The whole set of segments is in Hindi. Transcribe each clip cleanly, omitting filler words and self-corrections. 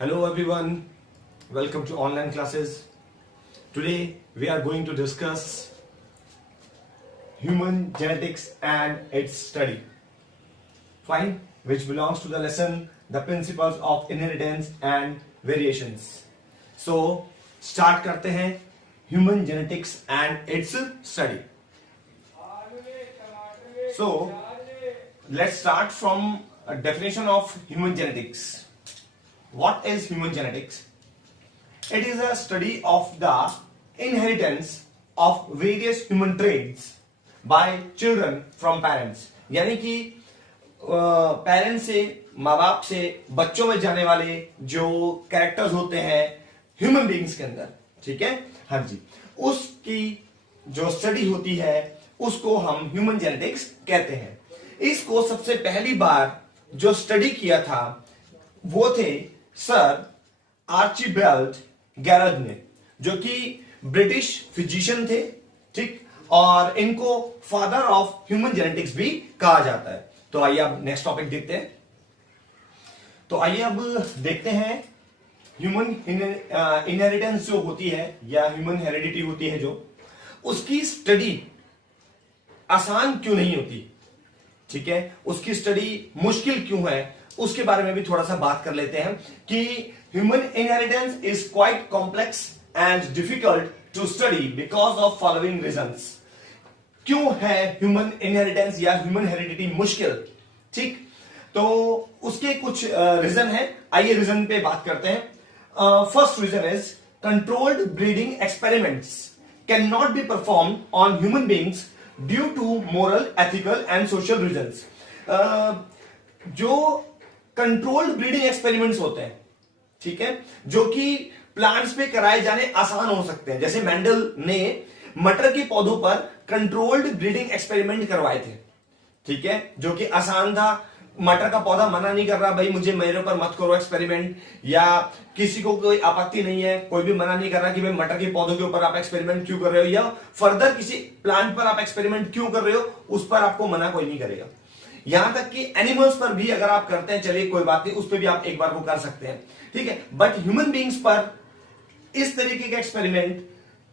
Hello everyone, welcome to online classes. Today we are going to discuss human genetics and its study. Fine, which belongs to the lesson the principles of inheritance and variations. So start करते हैं human genetics and its study. So let's start from a definition of human genetics. What is human genetics? It is a study of the inheritance of various human traits by children from parents. यानी कि पेरेंट्स से, माँ बाप से बच्चों में जाने वाले जो कैरेक्टर्स होते हैं ह्यूमन बीइंग्स के अंदर, ठीक है, हाँ जी, उसकी जो स्टडी होती है उसको हम ह्यूमन जेनेटिक्स कहते हैं. इसको सबसे पहली बार जो स्टडी किया था वो थे सर आर्चिबाल्ड गैरड ने, जो कि ब्रिटिश फिजिशियन थे, ठीक, और इनको फादर ऑफ ह्यूमन जेनेटिक्स भी कहा जाता है. तो आइए अब नेक्स्ट टॉपिक देखते हैं. तो आइए अब देखते हैं ह्यूमन इनहेरिटेंस जो होती है या ह्यूमन हेरिडिटी होती है, जो उसकी स्टडी आसान क्यों नहीं होती, ठीक है, उसकी स्टडी मुश्किल क्यों है, उसके बारे में भी थोड़ा सा बात कर लेते हैं कि human inheritance is quite complex and difficult to study because of following reasons. क्यों है ह्यूमन इनहेरिटेंस या ह्यूमन हेरिडिटी मुश्किल, ठीक, तो उसके कुछ रीजन है. आइए रीजन पे बात करते हैं. First reason is controlled breeding experiments can not be perform on human beings due to moral, ethical and social reasons. जो कंट्रोल्ड ब्रीडिंग एक्सपेरिमेंट्स होते हैं, ठीक है, जो कि प्लांट्स पे कराए जाने आसान हो सकते हैं. जैसे मेंडल ने मटर के पौधों पर कंट्रोल्ड ब्रीडिंग एक्सपेरिमेंट करवाए थे, ठीक है, जो कि आसान था. मटर का पौधा मना नहीं कर रहा, भाई मुझे मेरे ऊपर मत करो एक्सपेरिमेंट, या किसी को कोई आपत्ति नहीं है, कोई भी मना नहीं कर रहा कि भाई मटर के पौधों के ऊपर आप एक्सपेरिमेंट क्यों कर रहे हो, या फर्दर किसी प्लांट पर आप एक्सपेरिमेंट क्यों कर रहे हो, उस पर आपको मना कोई नहीं करेगा. यहां तक कि एनिमल्स पर भी अगर आप करते हैं, चलिए कोई बात नहीं, उस पर भी आप एक बार वो कर सकते हैं, ठीक है. बट ह्यूमन बीइंग्स पर इस तरीके के एक्सपेरिमेंट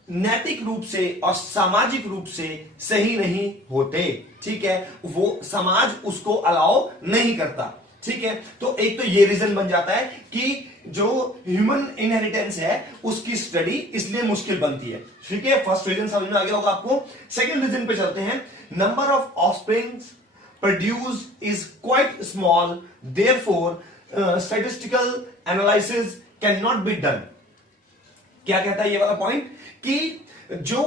नैतिक रूप से और सामाजिक रूप से सही नहीं होते, ठीक है, वो समाज उसको अलाउ नहीं करता, ठीक है. तो एक तो ये रीजन बन जाता है कि जो ह्यूमन इनहेरिटेंस है उसकी स्टडी इसलिए मुश्किल बनती है, ठीक है. फर्स्ट रीजन समझ में आ गया होगा आपको. सेकंड रीजन पे चलते हैं. Number of offsprings produced is quite small, therefore statistical analysis cannot be done. क्या कहता है ये वाला पॉइंट कि जो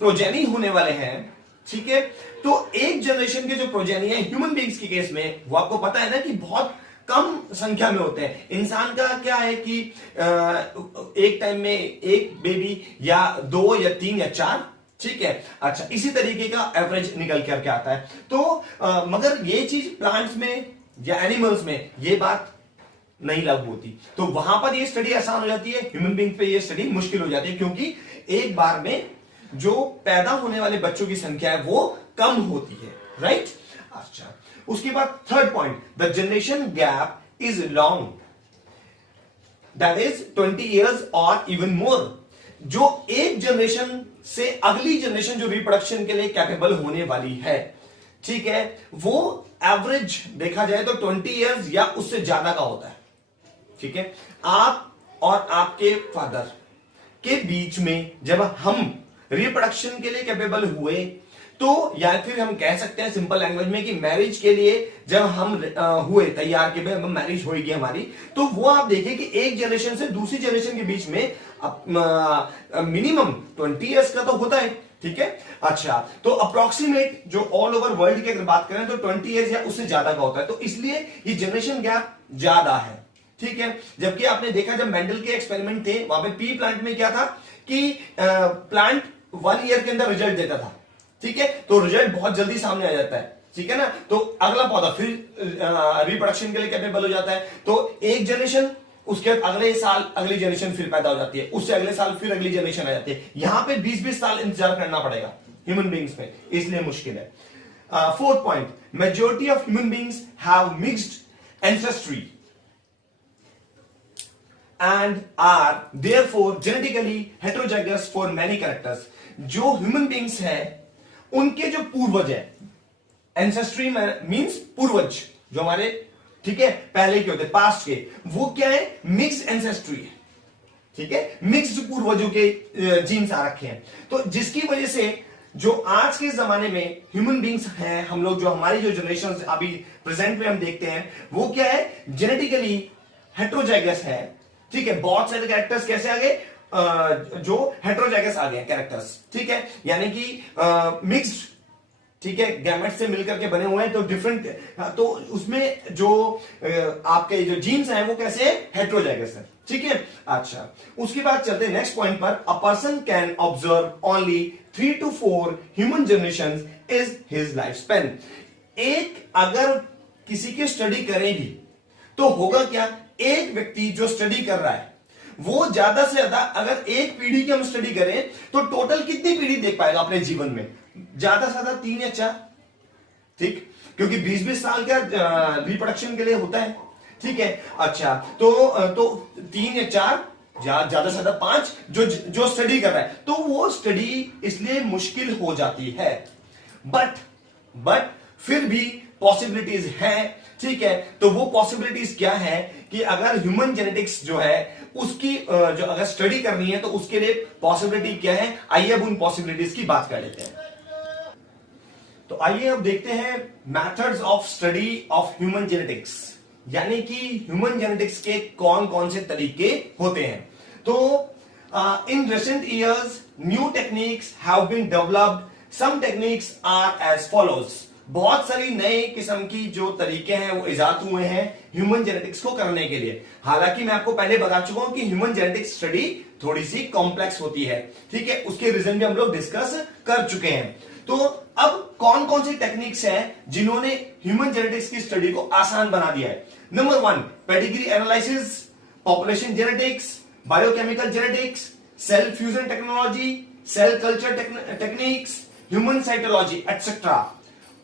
प्रोजेनी होने वाले हैं, ठीक है, तो एक जनरेशन के जो प्रोजेनी है ह्यूमन बीइंग्स के केस में, वो आपको पता है ना कि बहुत कम संख्या में होते हैं. इंसान का क्या है कि एक टाइम में एक बेबी या 2 या 3 या 4, ठीक है. अच्छा, इसी तरीके का एवरेज निकल करके आता है. तो मगर ये चीज प्लांट्स में या एनिमल्स में ये बात नहीं लागू होती. तो वहां पर ये स्टडी आसान हो जाती है, ह्यूमन बीइंग पे ये स्टडी मुश्किल हो जाती है, क्योंकि एक बार में जो पैदा होने वाले बच्चों की संख्या है वो कम होती है, राइट. अच्छा, उसके बाद third point, the generation gap is long, that is 20 years और इवन मोर. जो एक जनरेशन से अगली जनरेशन जो रिप्रोडक्शन के लिए कैपेबल होने वाली है, ठीक है, वो एवरेज देखा जाए तो 20 years या उससे ज्यादा का होता है, ठीक है. आप और आपके फादर के बीच में जब हम रिप्रोडक्शन के लिए कैपेबल हुए, तो या फिर हम कह सकते हैं सिंपल लैंग्वेज में कि मैरिज के लिए जब हम हुए तैयार के बाद मैरिज होगी हमारी, तो वो आप देखिए कि एक जनरेशन से दूसरी जनरेशन के बीच में मिनिमम 20 years का तो होता है, ठीक है. अच्छा, तो अप्रोक्सीमेट जो ऑल ओवर वर्ल्ड की अगर बात करें तो 20 years या उससे ज्यादा का होता है. तो इसलिए ये जनरेशन गैप ज्यादा है, ठीक है. जबकि आपने देखा जब मेंडल के एक्सपेरिमेंट थे वहां पे पी प्लांट में क्या था कि प्लांट 1 year के अंदर रिजल्ट देता था, ठीक है. तो रिजल्ट बहुत जल्दी सामने आ जाता है, ठीक है ना. तो अगला पौधा फिर रिप्रोडक्शन के लिए कैपेबल हो जाता है. तो एक जनरेशन, उसके अगले साल अगली जनरेशन फिर पैदा हो जाती है, उससे अगले साल फिर अगली जनरेशन आ जाती है. यहां पे 20-20 साल इंतजार करना पड़ेगा ह्यूमन बीइंग्स में, इसलिए मुश्किल है. Fourth point, majority of human beings have mixed ancestry. and are therefore genetically heterozygous for many characters. जो ह्यूमन बींग्स हैं उनके जो पूर्वज है, एंसेस्ट्री मींस पूर्वज, जो हमारे ठीक है पहले के होते पास्ट के, वो क्या है, मिक्स एंसेस्ट्री है, ठीक है, मिक्स्ड पूर्वजों के जीन्स आ रखे हैं। तो जिसकी वजह से जो आज के जमाने में ह्यूमन बींग्स हैं, हम लोग जो हमारी जो जनरेशन अभी प्रेजेंट में हम देखते हैं, वो क्या है, जेनेटिकली हेट्रोजाइगस है, ठीक है। बहुत सारे कैरेक्टर्स कैसे आ गए, जो हेट्रोजाइगस आ गए कैरेक्टर्स, ठीक है, यानी कि मिक्स्ड, ठीक है, गैमेट से मिलकर के बने हुए हैं, तो डिफरेंट, तो उसमें जो आपके जो जीन्स हैं वो कैसे हेट्रोजाइगस है, ठीक है। अच्छा, उसके बाद चलते हैं नेक्स्ट पॉइंट पर। A person can observe only 3 to 4 human generation is his life span. एक अगर किसी की स्टडी करेगी तो होगा क्या, एक व्यक्ति जो स्टडी कर रहा है वो ज्यादा से ज्यादा, अगर एक पीढ़ी की हम स्टडी करें तो टोटल कितनी पीढ़ी देख पाएगा अपने जीवन में, ज्यादा से ज्यादा 3 या 4, ठीक, क्योंकि 20-20 साल का रिप्रोडक्शन के लिए होता है, ठीक है। अच्छा, तो 3 या 4, ज्यादा से ज्यादा 5 जो स्टडी कर रहा है, तो वो स्टडी इसलिए मुश्किल हो जाती है, बट फिर भी पॉसिबिलिटीज है, ठीक है। तो वो पॉसिबिलिटीज क्या है कि अगर ह्यूमन जेनेटिक्स जो है उसकी जो अगर स्टडी करनी है तो उसके लिए पॉसिबिलिटी क्या है, आइए अब उन पॉसिबिलिटीज की बात कर लेते हैं। तो आइए अब देखते हैं methods of study of human genetics, यानी कि ह्यूमन जेनेटिक्स के कौन कौन से तरीके होते हैं। तो in recent years new techniques have been developed, some techniques are as follows. बहुत सारी नए किस्म की जो तरीके हैं वो इजाद हुए हैं ह्यूमन जेनेटिक्स को करने के लिए। हालांकि मैं आपको पहले बता चुका हूं कि ह्यूमन जेनेटिक्स स्टडी थोड़ी सी कॉम्प्लेक्स होती है, ठीक है, उसके रीजन भी हम लोग डिस्कस कर चुके हैं। तो अब कौन कौन सी टेक्निक्स हैं जिन्होंने ह्यूमन जेनेटिक्स की स्टडी को आसान बना दिया है। Number 1, pedigree analysis, population genetics, biochemical genetics, cell fusion technology, cell culture techniques, human cytology etcetera.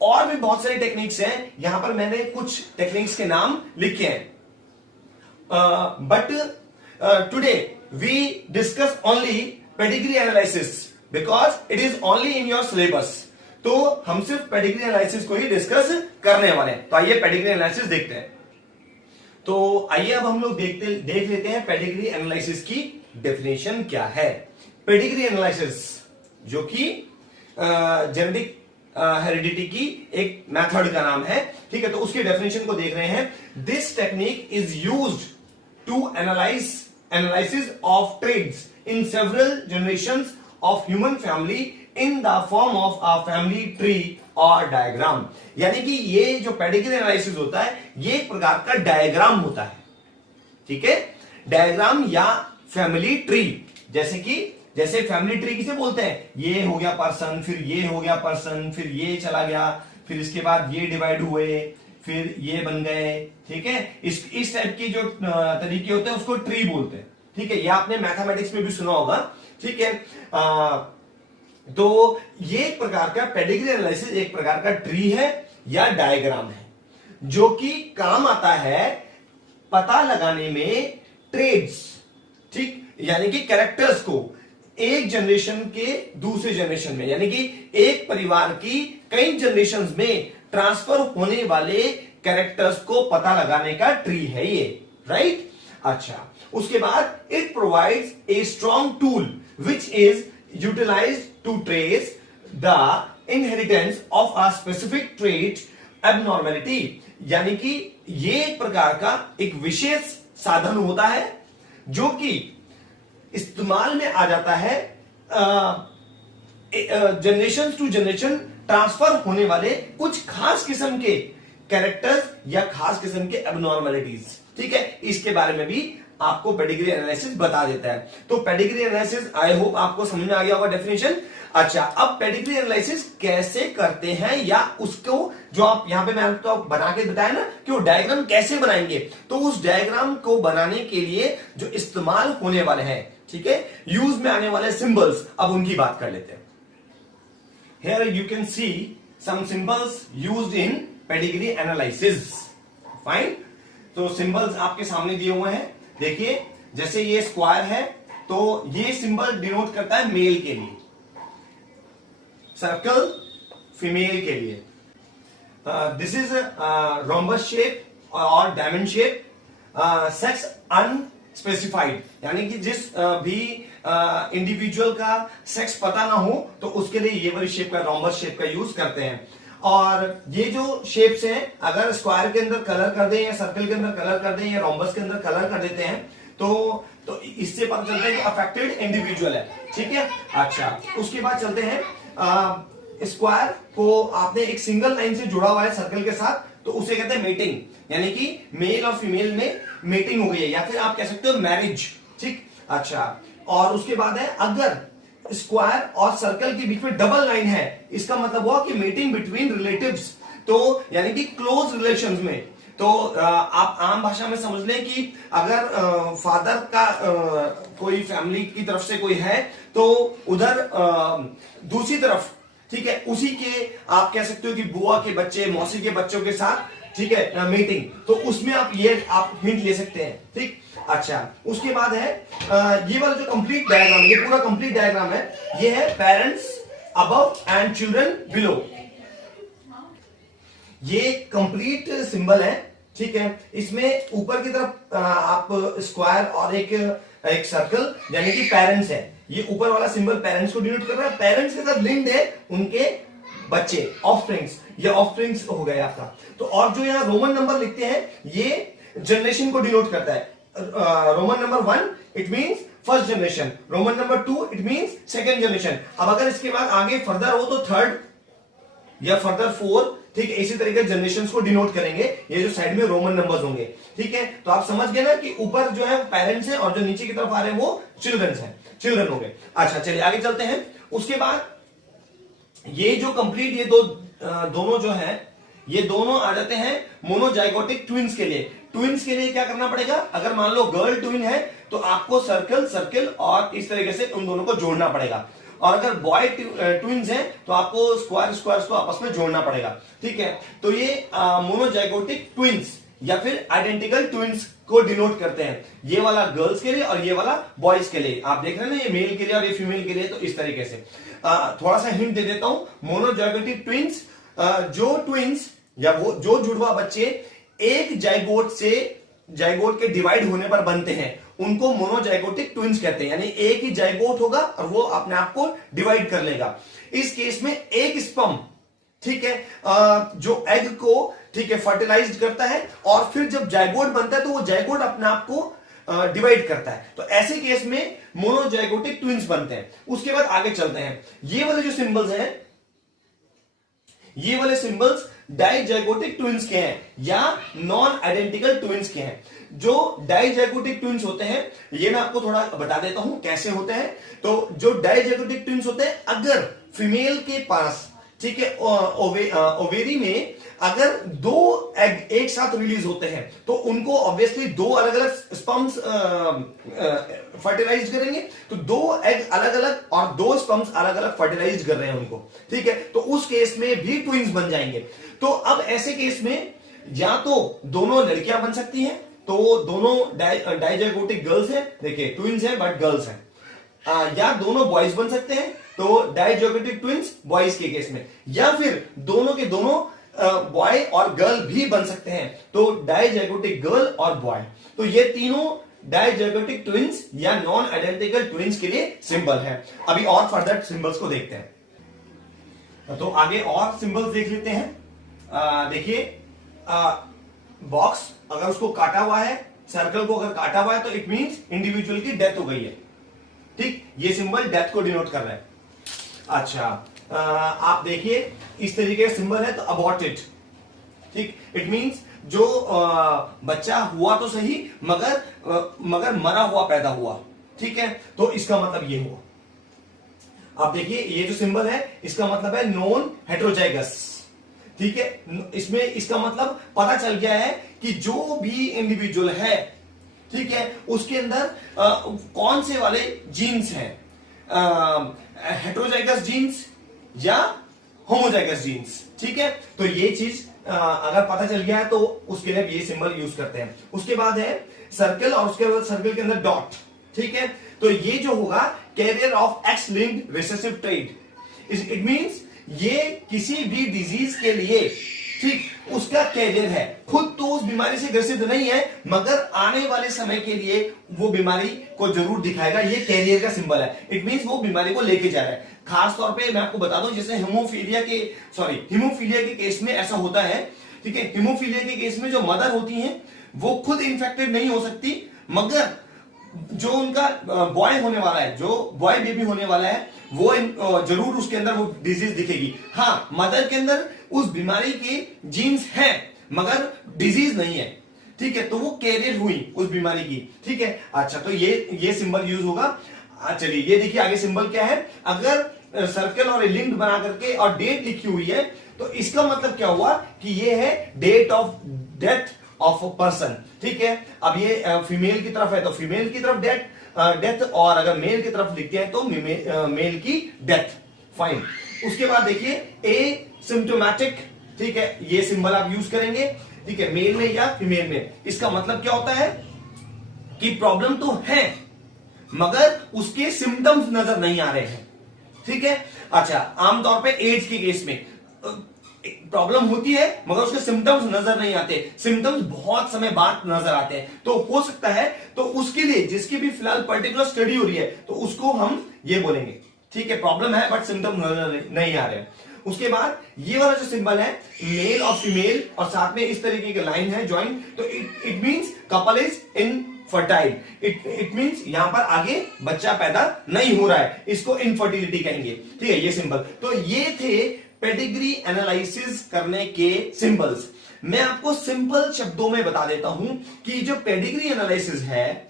और भी बहुत सारी टेक्निक्स हैं, यहां पर मैंने कुछ टेक्निक्स के नाम लिखे हैं, but today we discuss only pedigree analysis because it is only in your syllabus. तो हम सिर्फ पेडिग्री एनालिसिस को ही डिस्कस करने वाले हैं। तो आइए पेडिग्री एनालिसिस देखते हैं। तो आइए अब हम लोग देख लेते हैं पेडिग्री एनालिसिस की डेफिनेशन क्या है। पेडिग्री एनालिसिस जो कि जेनेटिक हेरिडिटी की एक मेथड का नाम है, ठीक है। तो उसकी डेफिनेशन को देख रहे हैं। This technique is used to analysis of traits in several generations of human family in the form of a family tree और डायग्राम। यानी कि ये जो पेडिग्री एनालिसिस होता है ये एक प्रकार का डायग्राम होता है, ठीक है, डायग्राम या फैमिली ट्री। जैसे फैमिली ट्री किसे बोलते हैं, ये हो गया पर्सन, फिर ये हो गया पर्सन, फिर ये चला गया, फिर इसके बाद ये डिवाइड हुए, फिर ये बन गए, ठीक है। इस टाइप की जो तरीके होते हैं उसको ट्री बोलते हैं, ठीक है। ये आपने मैथमेटिक्स में भी सुना होगा, ठीक है। तो ये एक प्रकार का पेडिग्री एनालिसिस एक प्रकार का ट्री है या डायग्राम है, जो कि काम आता है पता लगाने में ट्रेड्स, ठीक, यानी कि कैरेक्टर्स को एक जनरेशन के दूसरे जनरेशन में, यानी कि एक परिवार की कई जनरेशंस में ट्रांसफर होने वाले कैरेक्टर्स को पता लगाने का ट्री है ये, राइट। अच्छा, उसके बाद it provides a strong tool which is utilized to trace the inheritance of a specific trait abnormality. यानी कि ये एक प्रकार का एक विशेष साधन होता है जो कि इस्तेमाल में आ जाता है जनरेशन टू जनरेशन ट्रांसफर होने वाले कुछ खास किस्म के कैरेक्टर्स या खास किस्म के एबनॉर्मलिटीज, ठीक है। इसके बारे में भी आपको पेडिग्री एनालिसिस बता देता है। तो पेडिग्री एनालिसिस आई होप आपको समझ में आ गया होगा डेफिनेशन। अच्छा, अब पेडिग्री एनालिसिस कैसे करते हैं या उसको जो आप यहां पे मैंने तो बना के बताया ना कि वो डायग्राम कैसे बनाएंगे, तो उस डायग्राम को बनाने के लिए जो इस्तेमाल होने वाले हैं, ठीक है, यूज में आने वाले सिंबल्स, अब उनकी बात कर लेते हैं। Here you can see some symbols used in pedigree analysis. Fine. तो सिंबल्स आपके सामने दिए हुए हैं, देखिए जैसे ये स्क्वायर है तो ये सिंबल डिनोट करता है मेल के लिए, सर्कल फीमेल के लिए। दिस इज रोम्बस शेप और डायमंड शेप, सेक्स अनस्पेसिफाइड, यानी कि जिस भी इंडिविजुअल का सेक्स पता ना हो तो उसके लिए ये वाली शेप का, रोम्बस शेप का यूज करते हैं। और ये जो शेप्स हैं, अगर स्क्वायर के अंदर कलर कर दें या सर्कल के अंदर कलर कर दें या रोम्बस के अंदर कलर कर देते हैं तो इससे पता चलता है कि अफेक्टेड इंडिविजुअल है, ठीक है। अच्छा, उसके बाद चलते हैं, स्क्वायर को आपने एक सिंगल लाइन से जुड़ा हुआ है सर्कल के साथ, तो उसे कहते हैं मेटिंग, यानी कि मेल और फीमेल में मेटिंग हो गई है, या फिर आप कह सकते हो मैरिज, ठीक। अच्छा, और उसके बाद है, अगर स्क्वायर और सर्कल के बीच में डबल लाइन है, इसका मतलब हुआ कि मीटिंग बिटवीन रिलेटिव्स, तो यानी कि क्लोज रिलेशंस में। तो आप आम भाषा में समझ लें कि अगर फादर का कोई फैमिली की तरफ से कोई है तो उधर दूसरी तरफ, ठीक है, उसी के आप कह सकते हो कि बुआ के बच्चे, मौसी के बच्चों के साथ, ठीक है, मीटिंग, तो उसमें आप हिंट ले सकते हैं, ठीक। अच्छा, उसके बाद है ये वाला जो कंप्लीट डायग्राम, ये पूरा कंप्लीट डायग्राम है, ये है parents above and children below. ये कंप्लीट सिंबल है, ठीक है। इसमें ऊपर की तरफ आप स्क्वायर और एक सर्कल, यानी कि पेरेंट्स है, ये ऊपर वाला सिंबल पेरेंट्स को डिनोट कर रहा है, पेरेंट्स के साथ लिंक्ड है उनके बच्चे, ऑफस्प्रिंग्स, ये ऑफस्प्रिंग्स हो गए आपका। तो और जो यहाँ रोमन नंबर लिखते हैं, ये जनरेशन को डिनोट करता है। Roman number 1 it means first generation, Roman number 2 it means second generation. अब अगर इसके बाद आगे फर्दर हो तो थर्ड या फर्दर 4, ठीक है, इसी तरीके जनरेशन को डिनोट करेंगे, ये जो साइड में रोमन नंबर्स होंगे, ठीक है। तो आप समझ गए ना कि ऊपर जो है पेरेंट्स है और जो नीचे की तरफ आ रहे हैं वो चिल्ड्रन है, चिल्ड्रन हो गए। अच्छा, चलिए आगे चलते हैं। उसके बाद ये जो कंप्लीट ये दोनों जो है, ये दोनों आ जाते हैं मोनोजाइगोटिक ट्विंस के लिए। ट्विंस के लिए क्या करना पड़ेगा, अगर मान लो गर्ल ट्विन है तो आपको सर्कल सर्कल और इस तरीके से उन दोनों को जोड़ना पड़ेगा, और अगर बॉय ट्विंस हैं तो आपको स्क्वायर स्क्वायर्स को आपस में जोड़ना पड़ेगा, ठीक है। तो ये मोनोजाइगोटिक ट्विंस या फिर आइडेंटिकल ट्विंस को डिनोट करते हैं, ये वाला गर्ल्स के लिए और ये वाला बॉयज के लिए। आप देख रहे हैं ना, ये मेल के लिए और ये फीमेल के लिए, तो इस तरीके से थोड़ा सा हिंट दे देता हूं। मोनोजाइगोटिक ट्विंस, जो ट्विंस या वो जो जुड़वा बच्चे एक जाइगोट के डिवाइड होने पर बनते हैं, उनको मोनोजाइगोटिक ट्विंस कहते हैं, यानी एक ही जाइगोट होगा और वो अपने आप को डिवाइड कर लेगा। इस केस में एक स्पर्म, ठीक है, जो एग को, ठीक है, फर्टिलाइज करता है, और फिर जब जाइगोट बनता है तो वो जाइगोट अपने आप को डिवाइड करता है, तो ऐसे केस में मोनोजाइगोटिक ट्विंस बनते हैं। उसके बाद आगे चलते हैं, ये वाले जो सिंबल्स हैं, ये वाले सिंबल्स डाइजाइगोटिक ट्विंस के हैं या नॉन आइडेंटिकल ट्विंस के हैं। जो डाइजाइगोटिक ट्विंस होते हैं, ये मैं आपको थोड़ा बता देता हूं कैसे होते हैं। तो जो डाइजाइगोटिक ट्विंस होते हैं, अगर फीमेल के पास, ठीक है, ओवेरी में अगर 2 एग एक साथ रिलीज होते हैं तो उनको ऑब्वियसली 2 अलग अलग स्पर्म्स फर्टिलाइज करेंगे, तो 2 एग अलग अलग और 2 स्पर्म्स अलग अलग फर्टिलाइज कर रहे हैं उनको, ठीक है, तो उस केस में भी ट्विंस बन जाएंगे। तो अब ऐसे केस में या तो दोनों लड़कियां बन सकती हैं, तो दोनों डाइजाइगोटिक गर्ल्स हैं, देखिए ट्विंस हैं बट गर्ल्स हैं, या दोनों बॉयज बन सकते हैं, तो डाइजाइगोटिक ट्विंस बॉयज के केस में, या फिर दोनों के दोनों बॉय और गर्ल भी बन सकते हैं, तो डाइजाइगोटिक गर्ल और बॉय। तो ये तीनों डाइजाइगोटिक ट्विंस या नॉन आइडेंटिकल ट्विंस के लिए सिंबल है। अभी और फर्दर सिंबल्स को देखते हैं, तो आगे और सिंबल्स देख लेते हैं। देखिए, बॉक्स अगर उसको काटा हुआ है, सर्कल को अगर काटा हुआ है, तो इट मींस इंडिविजुअल की डेथ हो गई है, ठीक, ये सिंबल डेथ को डिनोट कर रहा है। अच्छा, आप देखिए इस तरीके का सिंबल है तो अबॉर्टेड, ठीक, इट मींस जो बच्चा हुआ तो सही मगर मरा हुआ पैदा हुआ, ठीक है, तो इसका मतलब ये हुआ। आप देखिए ये जो सिंबल है इसका मतलब है नॉन हेटेरोजाइगस, ठीक है, इसमें इसका मतलब पता चल गया है कि जो भी इंडिविजुअल है, ठीक है, उसके अंदर कौन से वाले जीन्स हैं, हेटेरोजाइगस जीन्स या होमोजाइगस जीन्स, ठीक है, तो ये चीज अगर पता चल गया है तो उसके लिए ये सिंबल यूज करते हैं। उसके बाद है सर्कल, और उसके बाद सर्कल के अंदर डॉट। ठीक है, तो ये जो होगा carrier of x linked recessive trait, it means ये किसी भी डिजीज के लिए, ठीक, उसका कैरियर है। खुद तो उस बीमारी से ग्रसित नहीं है, मगर आने वाले समय के लिए वो बीमारी को जरूर दिखाएगा। ये कैरियर का सिंबल है। इट मींस वो बीमारी को लेके जा रहा है। खास तौर पे मैं आपको बता दूं, जैसे हीमोफीलिया के केस में ऐसा होता है। ठीक है, हीमोफीलिया के केस में जो मदर होती हैं वो खुद इन्फेक्टेड नहीं हो सकती, मगर जो उनका बॉय होने वाला है, जो बॉय बेबी होने वाला है, वो जरूर उसके अंदर वो डिजीज दिखेगी। हाँ, मदर के अंदर उस बीमारी के जीन्स हैं मगर डिजीज नहीं है। ठीक है, तो वो कैरियर हुई उस बीमारी की। ठीक है, अच्छा, तो ये सिंबल यूज होगा। चलिए ये देखिए आगे सिंबल क्या है। अगर सर्कल और लिंक बना करके और डेट लिखी हुई है तो इसका मतलब क्या हुआ कि ये है date of death of a person. ठीक है, अब ये फीमेल की तरफ है तो फीमेल की तरफ डेथ, और अगर मेल की तरफ लिखते हैं तो मेल की डेथ। फाइन। उसके बाद देखिए ए सिम्टोमेटिक। ठीक है, ये सिंबल आप यूज करेंगे। ठीक है, मेल में या फीमेल में। इसका मतलब क्या होता है कि प्रॉब्लम तो है मगर उसके सिम्टम्स नजर नहीं आ रहे हैं। ठीक है, अच्छा, आमतौर पे एड्स के केस में प्रॉब्लम होती है मगर उसके सिम्टम्स नजर नहीं आते, सिम्टम्स बहुत समय बाद नजर आते हैं। तो हो सकता है, तो उसके लिए जिसकी भी फिलहाल पर्टिकुलर स्टडी हो रही है तो उसको हम ये बोलेंगे। ठीक है, प्रॉब्लम है बट सिम्टम्स नजर नहीं आ रहे हैं। उसके बाद ये वाला जो सिंबल है मेल और फीमेल, और साथ में इस तरीके की लाइन है ज्वाइन, तो it means couple is in fertile. It means यहां पर आगे बच्चा पैदा नहीं हो रहा है, इसको इनफर्टिलिटी कहेंगे। ठीक है, ये सिंबल। तो ये थे पेडिग्री एनालिसिस करने के सिंबल्स। मैं आपको सिंपल शब्दों में बता देता हूं कि जो पेडिग्री एनालिसिस है,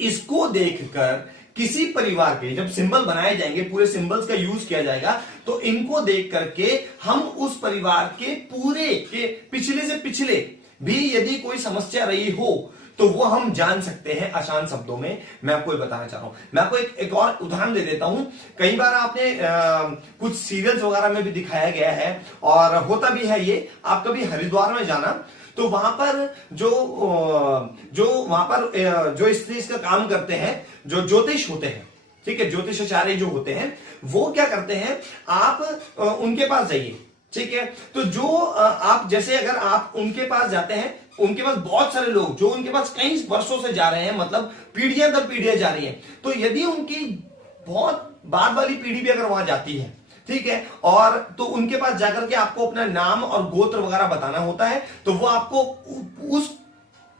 इसको देखकर किसी परिवार के जब सिंबल बनाए जाएंगे, पूरे सिंबल्स का यूज किया जाएगा, तो इनको देख करके हम उस परिवार के पूरे के पिछले से पिछले भी यदि कोई समस्या रही हो तो वो हम जान सकते हैं आसान शब्दों में। मैं आपको ये बताना चाह रहा हूं। मैं आपको एक और उदाहरण दे देता हूं। कई बार आपने कुछ सीरियल्स वगैरह में भी दिखाया गया है और होता भी है ये। आप कभी हरिद्वार में जाना तो वहां पर जो इस चीज का काम करते हैं, जो ज्योतिष होते हैं, ठीक है, ज्योतिषाचार्य जो होते हैं, वो क्या करते हैं, आप उनके पास जाइए। ठीक है, तो जो आप जैसे अगर आप उनके पास जाते हैं, उनके पास बहुत सारे लोग जो उनके पास कई वर्षों से जा रहे हैं, मतलब पीढ़ियां दर पीढ़ियां जा रही हैं, तो यदि उनकी बहुत बाद वाली पीढ़ी भी अगर वहां जाती है, ठीक है, और तो उनके पास जाकर के आपको अपना नाम और गोत्र वगैरह बताना होता है, तो वो आपको उस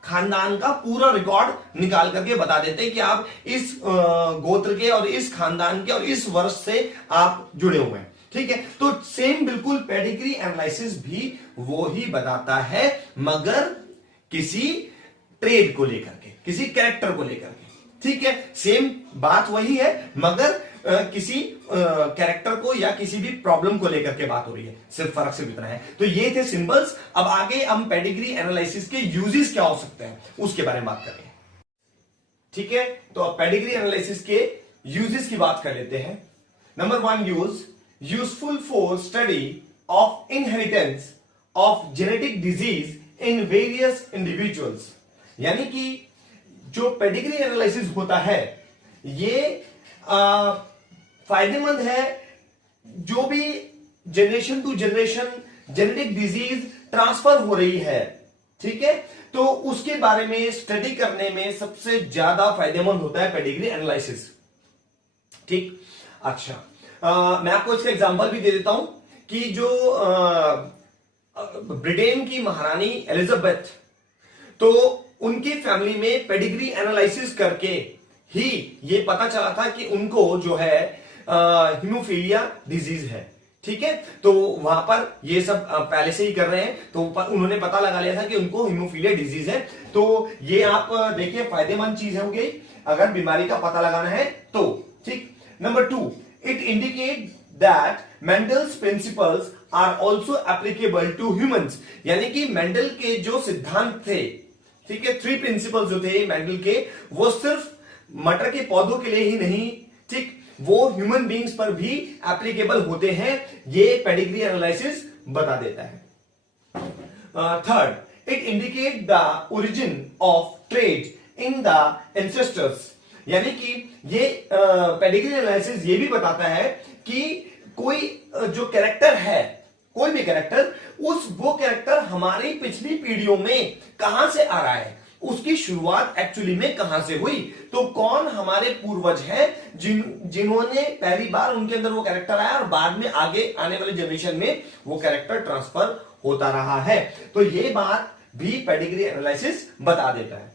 खानदान का पूरा रिकॉर्ड निकाल करके बता देते हैं कि आप इस गोत्र के और इस खानदान के और इस वर्ष से आप जुड़े हुए हैं। ठीक है, तो सेम बिल्कुल पेडिग्री एनालिसिस भी वो ही बताता है, मगर किसी ट्रेड को लेकर के, किसी कैरेक्टर को लेकर के। ठीक है, सेम बात वही है मगर किसी कैरेक्टर को या किसी भी प्रॉब्लम को लेकर के बात हो रही है, सिर्फ फर्क सिर्फ इतना है। तो ये थे सिंबल्स। अब आगे हम पेडिग्री एनालिसिस के यूजेस क्या हो सकते हैं उसके बारे में बात करेंगे। ठीक है, तो अब पेडिग्री एनालिसिस के यूजेस की बात कर लेते हैं। Number 1 use, useful for study of inheritance of genetic disease in various individuals. यानी कि जो पेडिग्री एनालिसिस होता है ये फायदेमंद है। जो भी generation to generation genetic disease transfer हो रही है, ठीक है, तो उसके बारे में स्टडी करने में सबसे ज्यादा फायदेमंद होता है पेडिग्री एनालिसिस। ठीक, अच्छा, मैं आपको इसका एग्जांपल भी दे देता हूं कि जो ब्रिटेन की महारानी एलिजाबेथ, तो उनकी फैमिली में पेडिग्री एनालिसिस करके ही ये पता चला था कि उनको जो है हीमोफीलिया डिजीज है। ठीक है, तो वहां पर ये सब पहले से ही कर रहे हैं, तो उन्होंने पता लगा लिया था कि उनको हीमोफीलिया डिजीज है। तो ये आप देखिए फायदेमंद चीज हो गई अगर बीमारी का पता लगाना है तो। ठीक, number 2, it indicate that Mendel's principles are also applicable to humans. यानी कि मेंडल के जो सिद्धांत थे, ठीक है, 3 प्रिंसिपल्स जो थे मेंडल के, वो सिर्फ मटर के पौधों के लिए ही नहीं, ठीक, वो ह्यूमन बींग्स पर भी एप्लीकेबल होते हैं। ये पेडिग्री एनालिसिस बता देता है। Third, it indicate the origin of trait in the ancestors, यानी कि ये पेडिग्री एनालिसिस ये भी बताता है कि कोई जो कैरेक्टर है, कोई भी कैरेक्टर, वो कैरेक्टर हमारी पिछली पीढ़ियों में कहां से आ रहा है, उसकी शुरुआत एक्चुअली में कहां से हुई, तो कौन हमारे पूर्वज हैं जिन्होंने पहली बार उनके अंदर वो कैरेक्टर आया और बाद में आगे आने वाले जनरेशन में वो कैरेक्टर ट्रांसफर होता रहा है। तो ये बात भी पेडिग्री एनालिसिस बता देता है।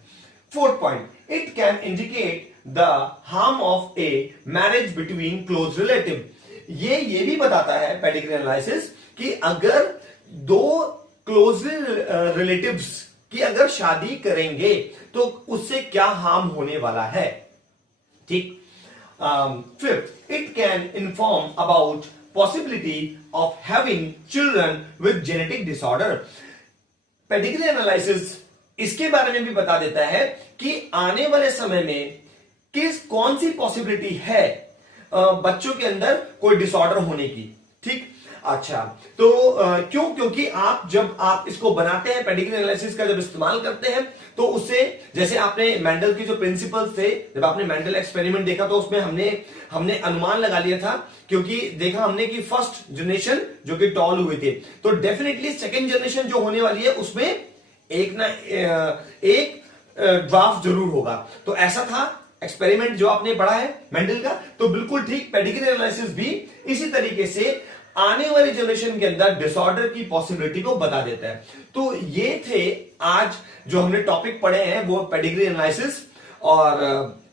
Fourth point, it can indicate the harm of a marriage between close relative. ये भी बताता है पेडिग्री एनालिसिस कि अगर दो क्लोज रिलेटिव्स की अगर शादी करेंगे तो उससे क्या हार्म होने वाला है। ठीक। Fifth, it can inform about possibility of having children with genetic disorder. Pedigree analysis इसके बारे में भी बता देता है कि आने वाले समय में कौन सी पॉसिबिलिटी है बच्चों के अंदर कोई डिसऑर्डर होने की। ठीक। अच्छा, तो क्योंकि जब आप इसको बनाते हैं, पेडिग्री एनालिसिस का जब इस्तेमाल करते हैं, तो उससे, जैसे आपने मेंडल के जो प्रिंसिपल्स थे, जब आपने मेंडल एक्सपेरिमेंट देखा तो उसमें हमने अनुमान लगा लिया था, क्योंकि देखा हमने कि फर्स्ट जनरेशन जो कि टॉल हुए थे, तो डेफिनेटली सेकेंड जनरेशन जो होने वाली है उसमें एक ड्वार्फ जरूर होगा। तो ऐसा था एक्सपेरिमेंट जो आपने पढ़ा है मेंडल का, तो बिल्कुल ठीक पेडिग्री एनालिसिस भी इसी तरीके से आने वाली जनरेशन के अंदर डिसऑर्डर की पॉसिबिलिटी को बता देता है। तो ये थे आज जो हमने टॉपिक पढ़े हैं वो पेडिग्री एनालिसिस, और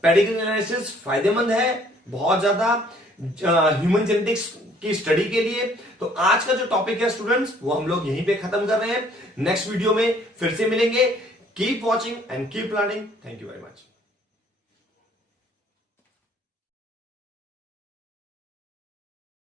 पेडिग्री एनालिसिस फायदेमंद है बहुत ज्यादा ह्यूमन जेनेटिक्स की स्टडी के लिए। तो आज का जो टॉपिक है स्टूडेंट्स वो हम लोग यहीं पे खत्म कर रहे हैं। नेक्स्ट वीडियो में फिर से मिलेंगे। Keep watching and keep learning. Thank you very much.